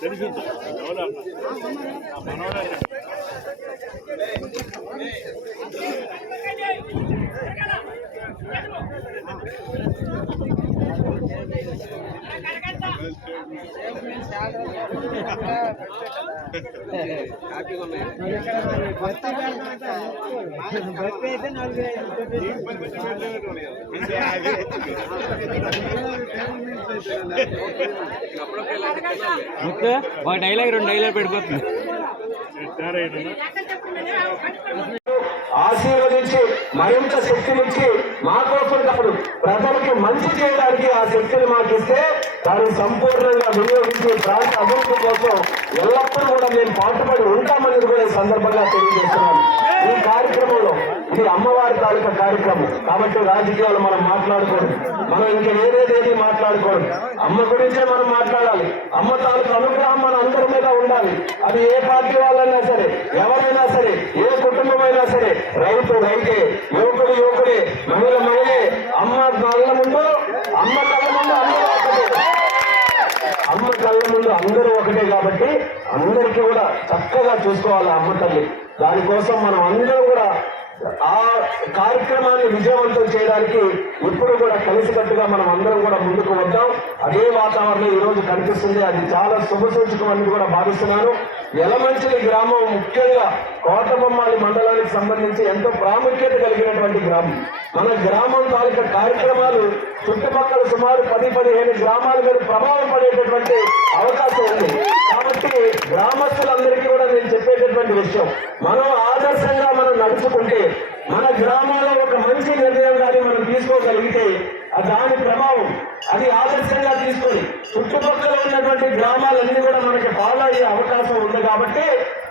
తెలుసు మనోడే ఒక డైలాగ్ 2 డైలాగ్ పెట్టుకోవచ్చు. ఆశీర్వదించి మరింత శక్తినిచ్చి మా కోసం కాదు ప్రజలకి మంచి చేయడానికి ఆ శక్తిని మాకు ఇస్తే దాన్ని సంపూర్ణంగా వినియోగించి ప్రాంత అభివృద్ధి కోసం ఎల్లప్పుడూ కూడా మేము పాటుపడి ఉంటామనేది కూడా ఈ సందర్భంగా తెలియజేస్తున్నాను. ఈ కార్యక్రమంలో ఇది అమ్మవారి తాలూకా కార్యక్రమం కాబట్టి రాజకీయాలు మనం మాట్లాడకూడదు, మనం ఇంకా వేరేదేది మాట్లాడకూడదు. అమ్మ గురించే మనం మాట్లాడాలి. అమ్మ తాలూకా అనుగ్రహం మన అందరి మీద ఉండాలి. అది ఏ పార్టీ వాళ్ళైనా సరే, ఎవరైనా సరే, ఏ కుటుంబం అయినా సరే, రైతు రైతే, యువకుడు యువకుడే, మహిళ మహిళే. అమ్మ కళ్ళ ముందు అమ్మ కళ్ళ ముందు అందరూ ఒకటే కాబట్టి అందరికీ కూడా చక్కగా చూసుకోవాలి అమ్మ తల్లి. దానికోసం మనం అందరం కూడా ఆ కార్యక్రమాన్ని విజయవంతం చేయడానికి ఇప్పుడు కూడా కలిసికట్టుగా మనం అందరం కూడా ముందుకు వద్దాం. అదే వాతావరణం ఈ రోజు కనిపిస్తుంది. అది చాలా శుభసూచకం అని కూడా భావిస్తున్నాను. యలమంచిలి గ్రామం ముఖ్యంగా కోటబొమ్మాలి మండలానికి సంబంధించి ఎంతో ప్రాముఖ్యత కలిగినటువంటి గ్రామం. మన గ్రామం తాలూకా కార్యక్రమాలు చుట్టుపక్కల సుమారు 10-15 గ్రామాల మీద ప్రభావం పడేటటువంటి అవకాశం ఉంది. కాబట్టి గ్రామస్తులందరికీ కూడా నేను చెప్పేటటువంటి విషయం, మనం ఆదర్శంగా మనం నడుచుకుంటే మన గ్రామంలో ఒక మంచి నిర్ణయం కానీ మనం తీసుకోగలిగితే దాని ప్రభావం అది ఆదర్శంగా తీసుకొని చుట్టుపక్కల ఉన్నటువంటి గ్రామాలన్నీ కూడా మనకి ఫాలో అయ్యే అవకాశం ఉంది. కాబట్టి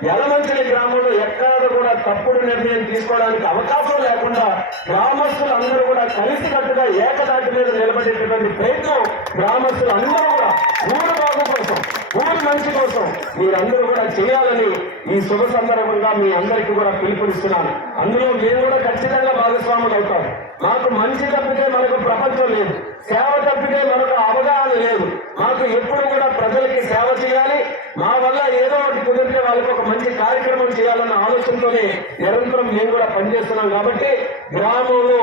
యలమంచిలి గ్రామంలో ఎక్కడ కూడా తప్పుడు నిర్ణయం తీసుకోవడానికి అవకాశం లేకుండా గ్రామస్తులు అందరూ కూడా కలిసికట్టుగా ఏకదాటి మీద నిలబడేటటువంటి ప్రయత్నం గ్రామస్తులు అందరూ కూడా ఊరు బాగు కోసం, ఊరి మంచి కోసం మీరందరూ కూడా చేయాలని ఈ శుభ సందర్భంగా మీ అందరికీ కూడా పిలుపునిస్తున్నాను. అందులో మేము కూడా ఖచ్చితంగా భాగస్వాములు అవుతాం. మాకు మంచి తప్పితే మనకు ప్రపంచం లేదు, సేవ తప్పితే మనకు అవగాహన లేదు. మాకు ఎప్పుడు కూడా ప్రజలకి సేవ చేయాలి, మా వల్ల ఏదో ఒకటి కుదిరితే వాళ్ళకి ఒక మంచి కార్యక్రమం చేయాలన్న ఆలోచనతోనే నిరంతరం మేము కూడా పనిచేస్తున్నాం. కాబట్టి గ్రామంలో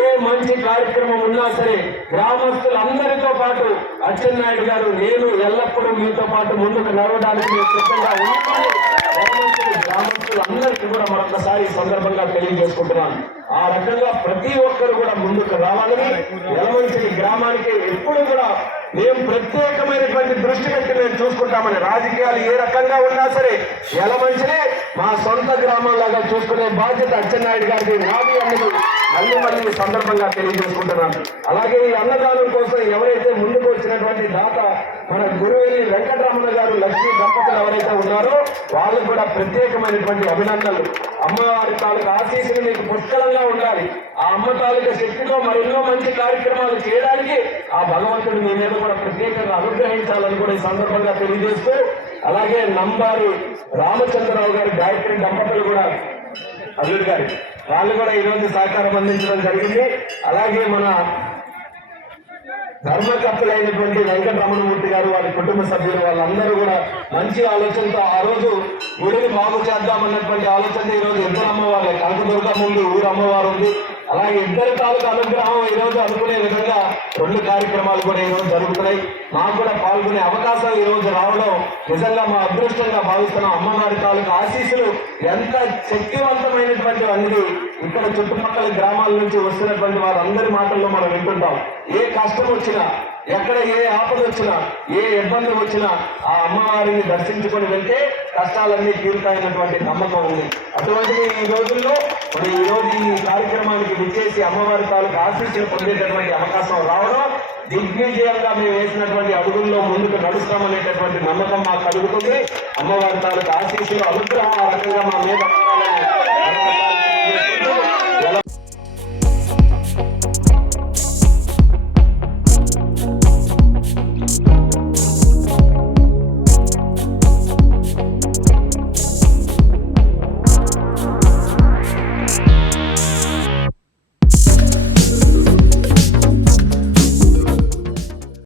ఏ మంచి కార్యక్రమం ఉన్నా సరే గ్రామస్తులందరితో పాటు అచ్చెన్నాయుడు గారు, నేను ఎల్లప్పుడూ మీతో పాటు ముందుకు నడవడానికి మేము సిద్ధంగా ఉన్నామని గ్రామస్తులందరికీ కూడా మరొకసారి సందర్భంగా తెలియజేసుకుంటున్నాను. ఆ రకంగా ప్రతి ఒక్కరు కూడా ముందుకు రావాలని యలమంచిలి గ్రామానికి ఎప్పుడు కూడా మేము ప్రత్యేకమైనటువంటి దృష్టి పెట్టి మేము చూసుకుంటామని, రాజకీయాలు ఏ రకంగా ఉన్నా సరే యలమంచిలి మా సొంత గ్రామం లాగా చూసుకునే బాధ్యత అచ్చెన్నాయుడు గారికి నాది అన్నది మళ్ళీ సందర్భంగా తెలియజేసుకుంటున్నాను. అలాగే ఈ అన్నదానం కోసం ఎవరైతే ముందుకు వచ్చినటువంటి దాత మన గురువేలి వెంకటరమణ గారు, లక్ష్మీ దంపతులు ఎవరైతే ఉన్నారో వాళ్ళకు కూడా ప్రత్యేకమైనటువంటి అభినందనలు. అమ్మవారి తాలూకా ఆశీస్సులు మీకు పుష్కలంగా ఉండాలి. ఆ అమ్మ తాలూకా శక్తితో మరెన్నో మంచి కార్యక్రమాలు చేయడానికి ఆ భగవంతుడు మీ మీద కూడా ప్రత్యేకంగా అనుగ్రహించాలని కూడా ఈ సందర్భంగా తెలియజేస్తూ, అలాగే నంబారి రామచంద్రరావు గారి గాయత్రి దంపతులు కూడా అల్లుడు గారి వాళ్ళు కూడా ఈరోజు సహకారం అందించడం జరిగింది. అలాగే మన ధర్మకర్తలైనటువంటి వెంకటరమణమూర్తి గారు, వాళ్ళ కుటుంబ సభ్యులు వాళ్ళందరూ కూడా మంచి ఆలోచనతో ఆ రోజు గుడిని బాగు చేద్దామన్నటువంటి ఆలోచన ఈ రోజు ఇద్దరు అమ్మవారు, కనకదుర్గ ముందు ఊరు అమ్మవారు ఉంది. అలాగే ఇద్దరి తాలూకు అనుగ్రహం ఈ రోజు అనుకునే విధంగా 2 కార్యక్రమాలు కూడా ఈ రోజు జరుగుతున్నాయి. మాకు కూడా పాల్గొనే అవకాశం ఈ రోజు రావడం నిజంగా మా అదృష్టంగా భావిస్తున్నాం. అమ్మవారి తాలూకు ఆశీస్సులు ఎంత శక్తివంతమైనటువంటి అనేది ఇక్కడ చుట్టుపక్కల గ్రామాల నుంచి వస్తున్నటువంటి వారందరి మాటల్లో మనం వింటుంటాం. ఏ కష్టం వచ్చినా ఎక్కడ ఏ ఆపద వచ్చినా ఏ ఇబ్బంది వచ్చినా ఆ అమ్మవారిని దర్శించుకొని వెళ్తే కష్టాలన్నీ తీరుతాయన్నటువంటి నమ్మకం ఉంది. అటువంటిది ఈ రోజుల్లో మరి ఈ రోజు ఈ కార్యక్రమానికి విచ్చేసి అమ్మవారి తాలూకు ఆశీస్సులు పొందేటటువంటి అవకాశం రావడం, దిగ్విజయంగా మేము వేసినటువంటి అడుగుల్లో ముందుకు నడుస్తామనేటటువంటి నమ్మకం మాకు కలుగుతుంది. అమ్మవారి తాలూకు ఆశీస్సులు అనుగ్రహం ఆ రకంగా మా మీద